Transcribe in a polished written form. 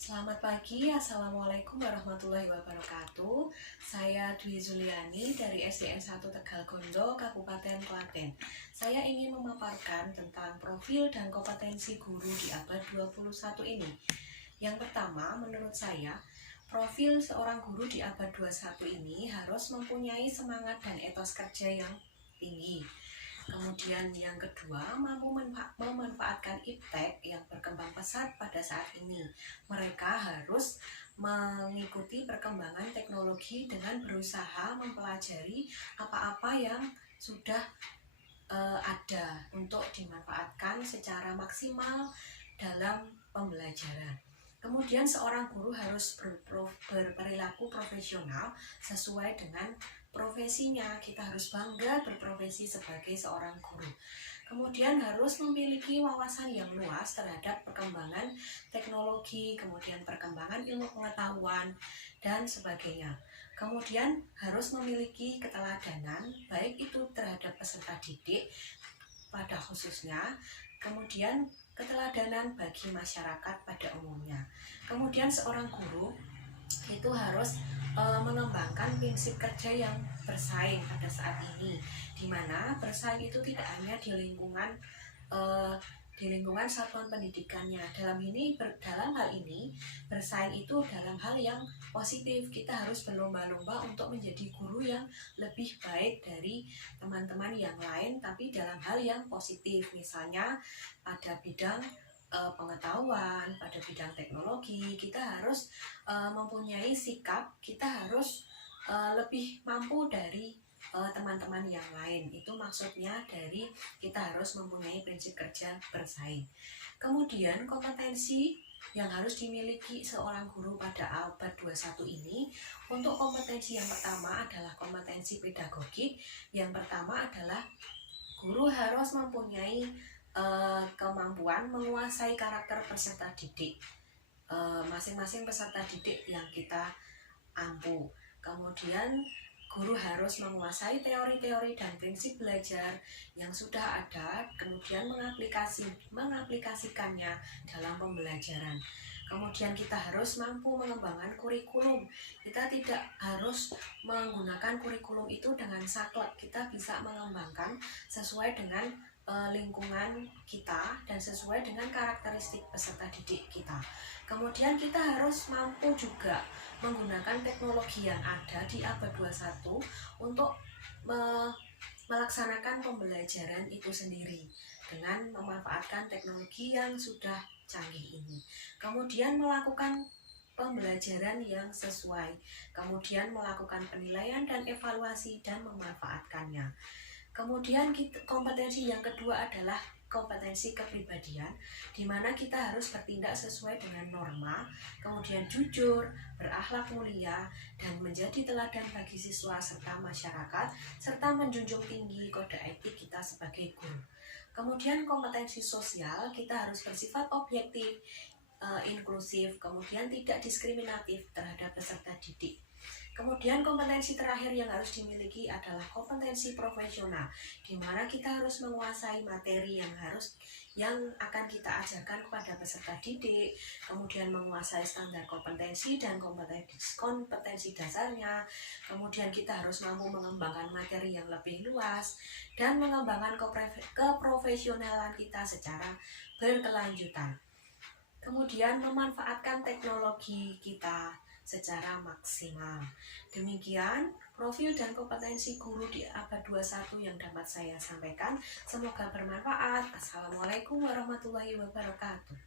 Selamat pagi, Assalamualaikum warahmatullahi wabarakatuh. Saya Dwi Zuliani dari SDN 1 Tegal Gondo, Kabupaten Klaten. Saya ingin memaparkan tentang profil dan kompetensi guru di abad 21 ini. Yang pertama, menurut saya, profil seorang guru di abad 21 ini harus mempunyai semangat dan etos kerja yang tinggi. Kemudian yang kedua, mampu memanfaatkan iptek yang berkembang pesat pada saat ini. Mereka harus mengikuti perkembangan teknologi dengan berusaha mempelajari apa-apa yang sudah ada untuk dimanfaatkan secara maksimal dalam pembelajaran. Kemudian seorang guru harus berperilaku profesional sesuai dengan profesinya. Kita harus bangga berprofesi sebagai seorang guru. Kemudian harus memiliki wawasan yang luas terhadap perkembangan teknologi, kemudian perkembangan ilmu pengetahuan, dan sebagainya. Kemudian harus memiliki keteladanan, baik itu terhadap peserta didik pada khususnya, kemudian keteladanan bagi masyarakat pada umumnya. Kemudian seorang guru itu harus mengembangkan prinsip kerja yang bersaing pada saat ini, di mana bersaing itu tidak hanya di lingkungan satuan pendidikannya. Dalam hal ini bersaing itu dalam hal yang positif. Kita harus berlomba-lomba untuk menjadi guru yang lebih baik dari teman-teman yang lain, tapi dalam hal yang positif. Misalnya pada bidang pengetahuan, pada bidang teknologi, kita harus mempunyai sikap, kita harus lebih mampu dari teman-teman yang lain. Itu maksudnya dari kita harus mempunyai prinsip kerja bersaing. Kemudian kompetensi yang harus dimiliki seorang guru pada abad 21 ini, untuk kompetensi yang pertama adalah kompetensi pedagogik. Yang pertama adalah guru harus mempunyai kemampuan menguasai karakter peserta didik, masing-masing peserta didik yang kita ampu. Kemudian guru harus menguasai teori-teori dan prinsip belajar yang sudah ada, kemudian mengaplikasikannya dalam pembelajaran. Kemudian kita harus mampu mengembangkan kurikulum. Kita tidak harus menggunakan kurikulum itu dengan saklek. Kita bisa mengembangkan sesuai dengan lingkungan kita dan sesuai dengan karakteristik peserta didik kita. Kemudian kita harus mampu juga menggunakan teknologi yang ada di abad 21 untuk melaksanakan pembelajaran itu sendiri dengan memanfaatkan teknologi yang sudah canggih ini. Kemudian melakukan pembelajaran yang sesuai, kemudian melakukan penilaian dan evaluasi dan memanfaatkannya. Kemudian kompetensi yang kedua adalah kompetensi kepribadian, di mana kita harus bertindak sesuai dengan norma, kemudian jujur, berakhlak mulia, dan menjadi teladan bagi siswa serta masyarakat, serta menjunjung tinggi kode etik kita sebagai guru. Kemudian kompetensi sosial, kita harus bersifat objektif, inklusif, kemudian tidak diskriminatif terhadap peserta didik. Kemudian kompetensi terakhir yang harus dimiliki adalah kompetensi profesional, di mana kita harus menguasai materi yang akan kita ajarkan kepada peserta didik, kemudian menguasai standar kompetensi dan kompetensi dasarnya, kemudian kita harus mampu mengembangkan materi yang lebih luas, dan mengembangkan keprofesionalan kita secara berkelanjutan. Kemudian memanfaatkan teknologi kita secara maksimal. Demikian profil dan kompetensi guru di abad 21 yang dapat saya sampaikan. Semoga bermanfaat. Assalamualaikum warahmatullahi wabarakatuh.